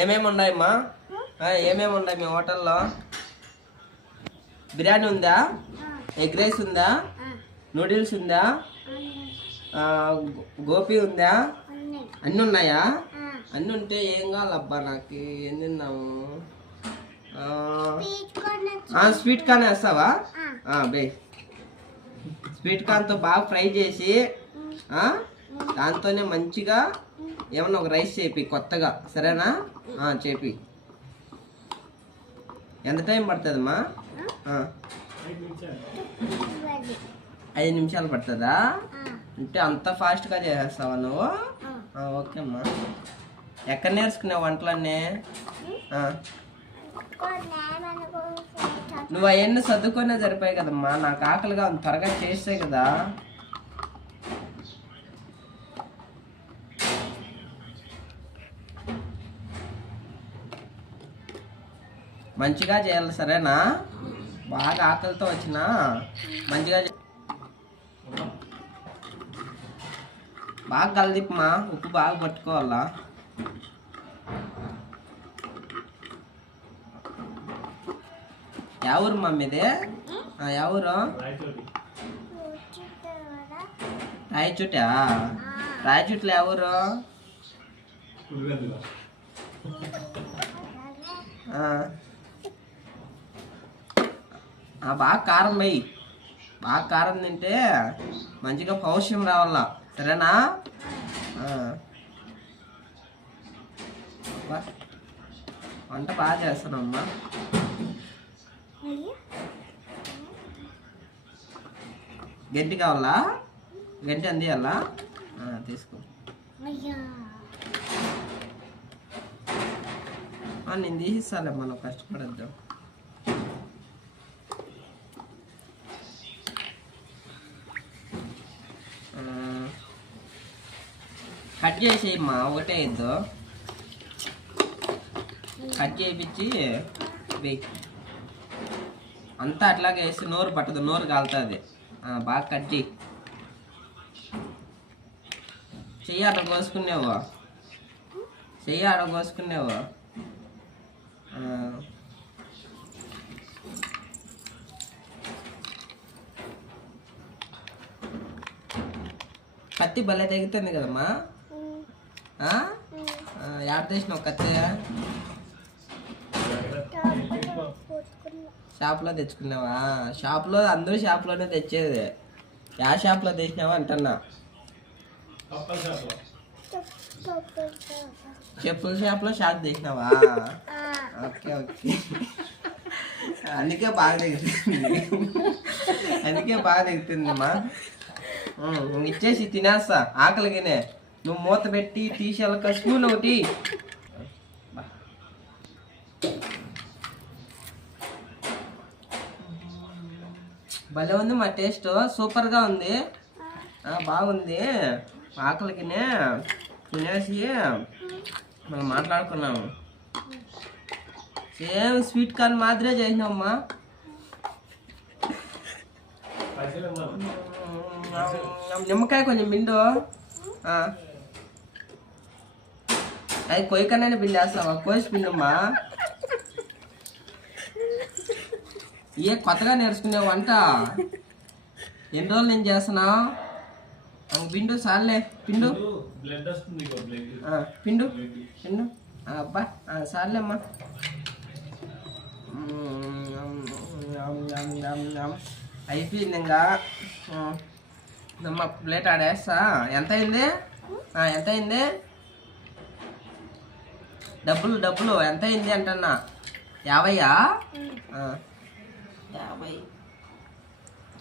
ఏమేమి ఉన్నాయమ్మా? ఏమేమి ఉన్నాయి మీ హోటల్లో? బిర్యానీ ఉందా? ఎగ్ రైస్ ఉందా? నూడిల్స్ ఉందా? గోపి ఉందా? అన్నీ ఉన్నాయా? అన్నీ ఉంటే ఏం కావాలబ్బా నాకు? ఏం తిన్నాము? స్వీట్ కార్న్ వేస్తావా? బే స్వీట్ కార్న్తో బాగా ఫ్రై చేసి దాంతోనే మంచిగా ఏమన్నా ఒక రైస్ చేపి కొత్తగా, సరేనా? చేపి. ఎంత టైం పడుతుందమ్మా? 5 నిమిషాలు పడుతుందా? అంటే అంత ఫాస్ట్గా చేసేస్తావా నువ్వు? ఓకే అమ్మా. ఎక్కడ నేర్చుకున్నావు వంటలన్నీ? నువ్వు అవన్నీ చదువుకునే సరిపోయాయి కదమ్మా. నాకు ఆకలిగా త్వరగా చేస్తే కదా. మంచిగా చేయాలి, సరేనా? బాగా ఆకలితో వచ్చినా మంచిగా బాగా కలదిప్పమా. ఉప్పు బాగా పట్టుకోవాలా. ఎవరు మమ్మీది? ఎవరు? రాయచుట్టా? రాయచుట్లో ఎవరు? బాగా కారం వేయి. బాగా కారం తింటే మంచిగా పౌష్యం రావాలా, సరేనా? వంట బాగా చేస్తానమ్మా. గంటి కావాలా? గంటి అందియాలా? తీసుకో. నేను తీసిస్తాలే, మనం కష్టపడద్దాం. కట్ చేసేయమ్మా, ఒకటే ఇద్దు. కట్ చేయించి వెయ్యి. అంతా అట్లాగే వేసి నోరు పట్టదు, నోరు కాలుతుంది. బాగా కట్ చేయి. చెయ్యి అట్లా కోసుకునేవా? చెయ్యి అట్లా కోసుకునేవా? కత్తి భలే తెగుతుంది కదమ్మా. ఎక్కడ తెచ్చినావు కత్తి? షాప్లో తెచ్చుకున్నావా? షాప్లో అందరూ షాప్లోనే తెచ్చేది. యా షాప్లో తెచ్చినావా అంటున్నా? చెప్పుల షాప్లో షాప్ తెచ్చినావా? Okay okay. అందుకే బాగా తెగుతుంది. అందుకే బాగా తెగుతుందమ్మా. ఇచ్చేసి తినేస్తా ఆకలిగానే. నువ్వు మూత పెట్టి తీసేయాల. స్పూన్ ఒకటి. భలే ఉంది మా టేస్ట్, సూపర్గా ఉంది. బాగుంది. ఆకలికినే తినేసి మనం మాట్లాడుకున్నాము. సేమ్ స్వీట్ కార్న్ మాదిరే చేసినామ్మా. నిమ్మకాయ కొంచెం పిండు. అది కొయ్యకనే పిండి వేస్తావా? కోసి పిండమ్మా. ఏ కొత్తగా నేర్చుకునే వంట? ఎన్ని రోజులు నేను చేస్తున్నావు? పిండు సార్లే. పిండు పిండు పిండు. అబ్బా సార్లే అమ్మా. అయిపోయింది ఇంకా. అమ్మ ప్లేట్ ఆడేస్తా. ఎంత అయింది? ఎంత అయింది? డబ్బులు ఎంత అయింది అంటన్నా? 50? 50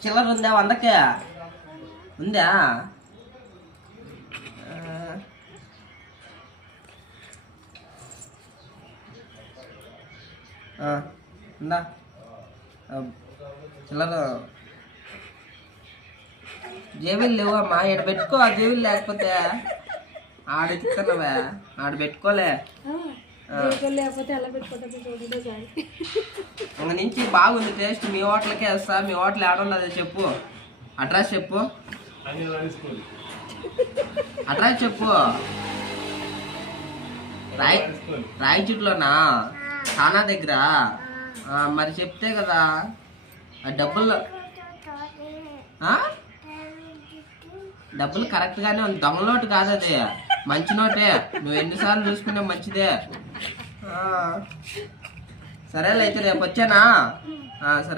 చిల్లర ఉందా? 100కే ఉందా? ఉందా చిల్లర? జేబులు లేవమ్మా. ఇక్కడ పెట్టుకో. ఆ జేబులు లేకపోతే ఆడెత్తుకున్నావా? ఆడ పెట్టుకోలే. ఇంక నుంచి బాగుంది టేస్ట్. మీ హోటల్కే వస్తా. మీ హోటల్ ఏడున్నదో చెప్పు. అడ్రస్ చెప్పు. అడ్రస్ చెప్పు. రాయచూట్లోనా థానా దగ్గర మరి చెప్తే కదా ఆ డబ్బులు డబ్బులు కరెక్ట్ గానే ఉంది. దొంగ నోటు కాదు అది, మంచి నోటే. నువ్వు ఎన్నిసార్లు చూసుకునే మంచిదే. సరేలే అయితే రేపు వచ్చానా? సరే.